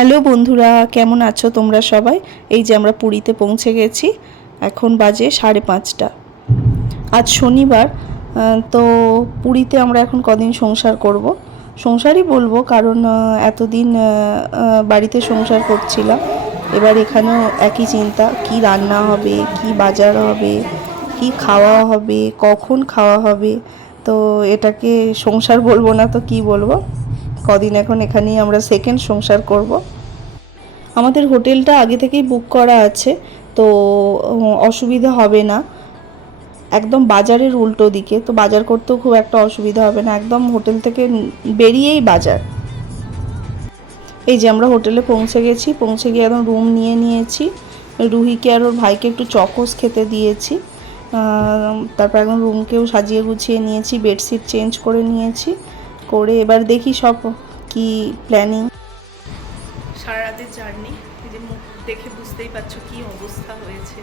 Hello বন্ধুরা, কেমন আছো তোমরা সবাই? এই যে আমরা পুরীতে পৌঁছে গেছি। এখন বাজে 5:30। আজ শনিবার। তো পুরীতে আমরা এখন কদিন সংসার করব। সংসারই বলবো, কারণ এতদিন বাড়িতে সংসার করছিলাম। এবার এখানেও একই চিন্তা, কি রান্না হবে, কি বাজার হবে, কি খাওয়া হবে, কখন খাওয়া হবে। তো এটাকে সংসার বলবো না তো কি বলবো। কদিন এখন এখানেই আমরা সেকেন্ড সংসার করব। আমাদের হোটেলটা আগে থেকেই বুক করা আছে, তো অসুবিধা হবে না। একদম বাজারের উল্টো দিকে, তো বাজার করতেও খুব একটা অসুবিধা হবে না। একদম হোটেল থেকে বেরিয়েই বাজার। এই যে আমরা হোটেলে পৌঁছে গেছি। পৌঁছে গিয়ে একদম রুম নিয়ে নিয়েছি। রুহিকে আর ওর ভাইকে একটু চকোস খেতে দিয়েছি। তারপর একদম রুমকেও সাজিয়ে গুছিয়ে নিয়েছি, বেডশিট চেঞ্জ করে নিয়েছি। করে এবার দেখি সব কি প্ল্যানিং। সারা রাতের জার্নি, এই যে মুখ দেখে বুঝতেই পারছো কি অবস্থা হয়েছে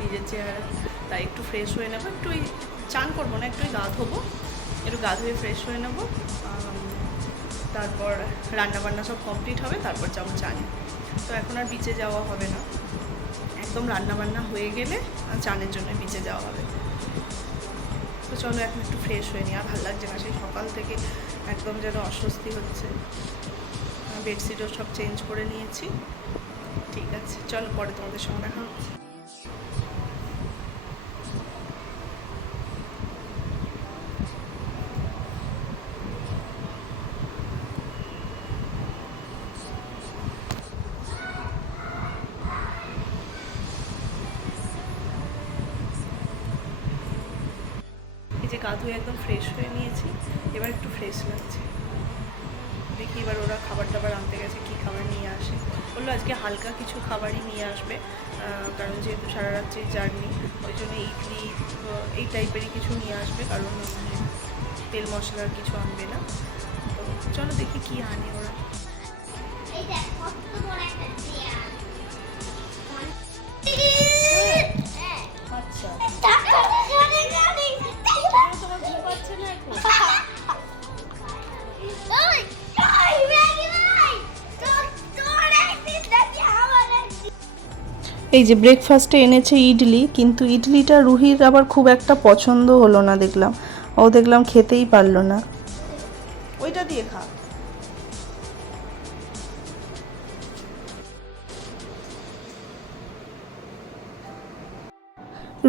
নিজের চেহারা। তাই একটু ফ্রেশ হয়ে নেবো, একটু চান করবো না, একটু গা ধোবো, একটু গা ধুয়ে ফ্রেশ হয়ে নেবো। তারপর রান্নাবান্না সব কমপ্লিট হবে, তারপর যাবো চানে। তো এখন আর বিচে যাওয়া হবে না, একদম রান্নাবান্না হয়ে গেলে চানের জন্য বিচে যাওয়া হবে। তো চলো এখন একটু ফ্রেশ হয়ে নিই। আর ভালো লাগছে না, সেই সকাল থেকে একদম যেন অস্বস্তি হচ্ছে। বেডশিটও সব চেঞ্জ করে নিয়েছি। ঠিক আছে, চলো পরে তোমাদের সঙ্গে দেখা হচ্ছে। এই যে গা ধুয়ে একদম ফ্রেশ হয়ে নিয়েছি, এবার একটু ফ্রেশ লাগছে। দেখি এবার ওরা খাবার দাবার আনতে গেছে, কী খাবার নিয়ে আসে। বললো আজকে হালকা কিছু খাবারই নিয়ে আসবে, কারণ যেহেতু সারা রাত্রির জার্নি, ওই জন্য ইডলি এই টাইপেরই কিছু নিয়ে আসবে, কারণ তেল মশলার কিছু আনবে না। তো চলো দেখি কী আনে ওরা। আচ্ছা, তোমার ঘুম পাচ্ছে না এখন? এই যে ব্রেকফাস্টে এনেছে ইডলি, কিন্তু ইডলিটা রুহির আবার খুব একটা পছন্দ হলো না দেখলাম। ও দেখলাম খেতেই পারলো না। ওইটা দিয়ে খা।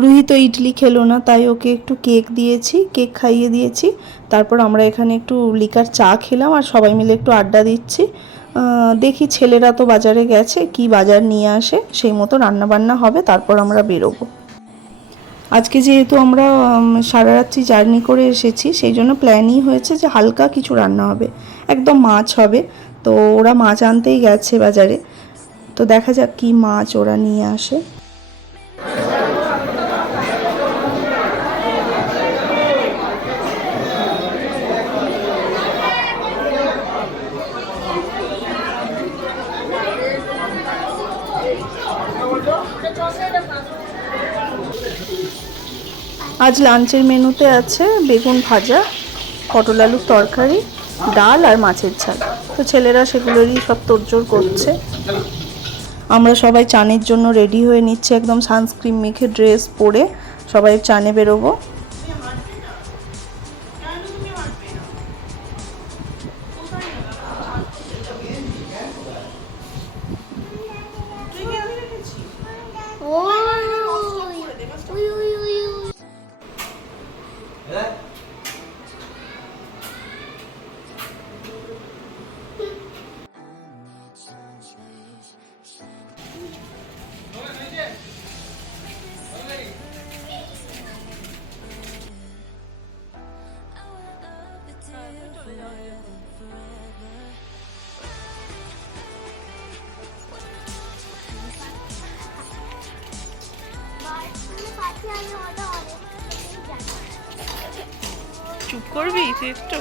রুহি তো ইডলি খেলো না, তাই ওকে একটু কেক দিয়েছি, কেক খাইয়ে দিয়েছি। তারপর আমরা এখানে একটু লিকার চা খেলাম আর সবাই মিলে একটু আড্ডা দিচ্ছি। দেখি ছেলেরা তো বাজারে গেছে, কি বাজার নিয়ে আসে সেই মতো রান্নাবান্না হবে, তারপর আমরা বেরোবো। আজকে যেহেতু আমরা সারা রাত্রি জার্নি করে এসেছি, সেই জন্য প্ল্যানই হয়েছে যে হালকা কিছু রান্না হবে, একদম মাছ হবে। তো ওরা মাছ আনতেই গেছে বাজারে, তো দেখা যাক কি মাছ ওরা নিয়ে আসে। আজ লাঞ্চের মেনুতে আছে বেগুন ভাজা, পটল আলুর তরকারি, ডাল আর মাছের ঝাল। তো ছেলেরা সেগুলোরই সব তোড়জোড় করছে। আমরা সবাই চানের জন্য রেডি হয়ে নিচ্ছে, একদম সানস্ক্রিন মেখে ড্রেস পরে সবাই চানে বেরোবো। চুপ করবি তুই একটু?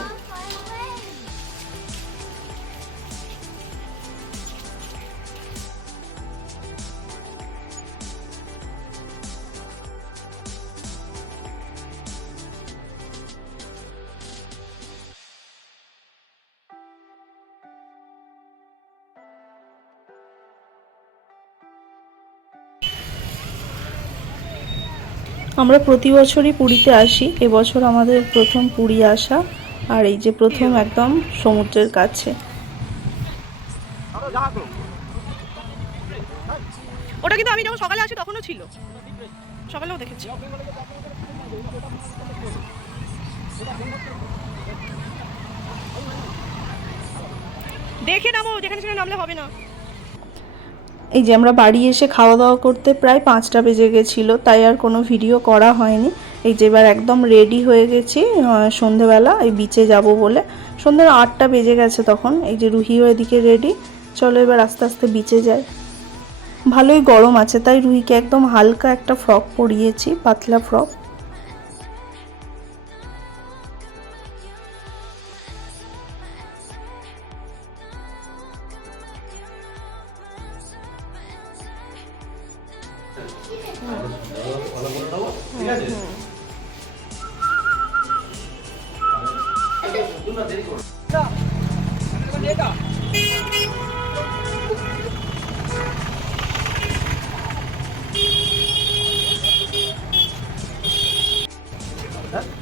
আমরা প্রতি বছরই পুরীতে আসি, এবছর আমাদের প্রথম পুরী আসা। আর এই যে প্রথম একদম সমুদ্রের কাছে। ওটা কিন্তু আমি যখন সকালে আসি তখনও ছিল, সকালেও দেখেছি। দেখে নামো, যেখানে সেখানে নামলে হবে না। এই যে আমরা বাড়ি এসে খাওয়া দাওয়া করতে প্রায় 5টা বেজে গেছিলো, তাই আর কোনো ভিডিও করা হয়নি। এই যে এবার একদম রেডি হয়ে গেছি সন্ধেবেলা এই বিচে যাব বলে। সন্ধ্যে 8টা বেজে গেছে তখন। এই যে রুহিও এদিকে রেডি, চলো এবার আস্তে আস্তে বিচে যাই। ভালোই গরম আছে, তাই রুহিকে একদম হালকা একটা ফ্রক পরিয়েছি, পাতলা ফ্রক।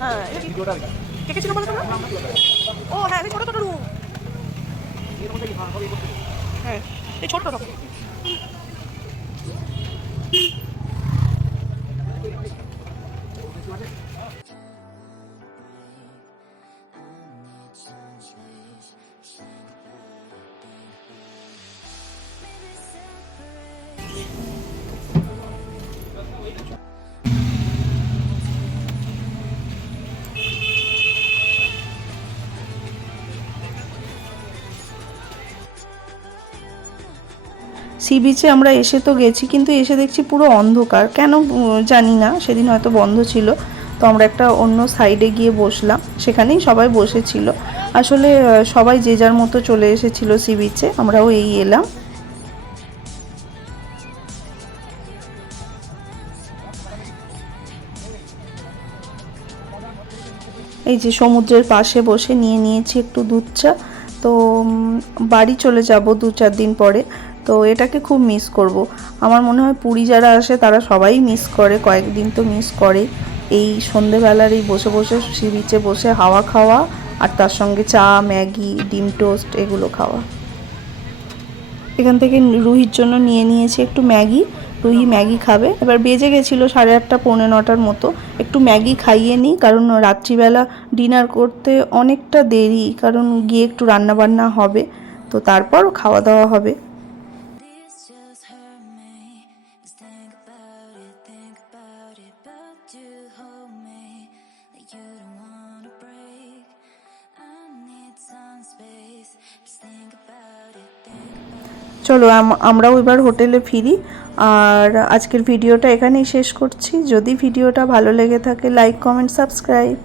হ্যাঁ, কে কে ছিল বলো তোমরা? ও হ্যাঁ, এই ছোট ছোট রুম। হ্যাঁ, এই ছোট ছোট। সি বিচে আমরা এসে তো গেছি, কিন্তু এসে দেখছি পুরো অন্ধকার কেন জানি না, সেদিন হয়তো বন্ধ ছিল। তো আমরা একটা অন্য সাইডে গিয়ে বসলাম, সেখানেই সবাই বসেছিল। আসলে সবাই যে যার মতো চলে এসেছিল সি বিচে, আমরাও এই এলাম। এই যে সমুদ্রের পাশে বসে নিয়ে নিয়েছি একটু দুধ চা। তো বাড়ি চলে যাব 2-4 দিন পরে। তো এটাকে খুব মিস করব। আমার মনে হয় পুরী যারা আসে তারা সবাই মিস করে, কয়েকদিন তো মিস করে। এই সন্ধেবেলার এই বসে বসে সি বিচে বসে হাওয়া খাওয়া, আর তার সঙ্গে চা, ম্যাগি, ডিম টোস্ট এগুলো খাওয়া। এখান থেকে রুহির জন্য নিয়ে নিয়েছি একটু ম্যাগি। রুহি ম্যাগি খাবে। এবার বেজে গেছিলো 8:30 পৌনে 9টার মতো। একটু ম্যাগি খাইয়ে নিই, কারণ রাত্রিবেলা ডিনার করতে অনেকটা দেরি, কারণ গিয়ে একটু রান্নাবান্না হবে, তো তারপর খাওয়া দাওয়া হবে। চলো আমরাও এবার হোটেলে ফিরি। আর আজকের ভিডিওটা এখানেই শেষ করছি। যদি ভিডিওটা ভালো লেগে থাকে, লাইক, কমেন্ট, সাবস্ক্রাইব।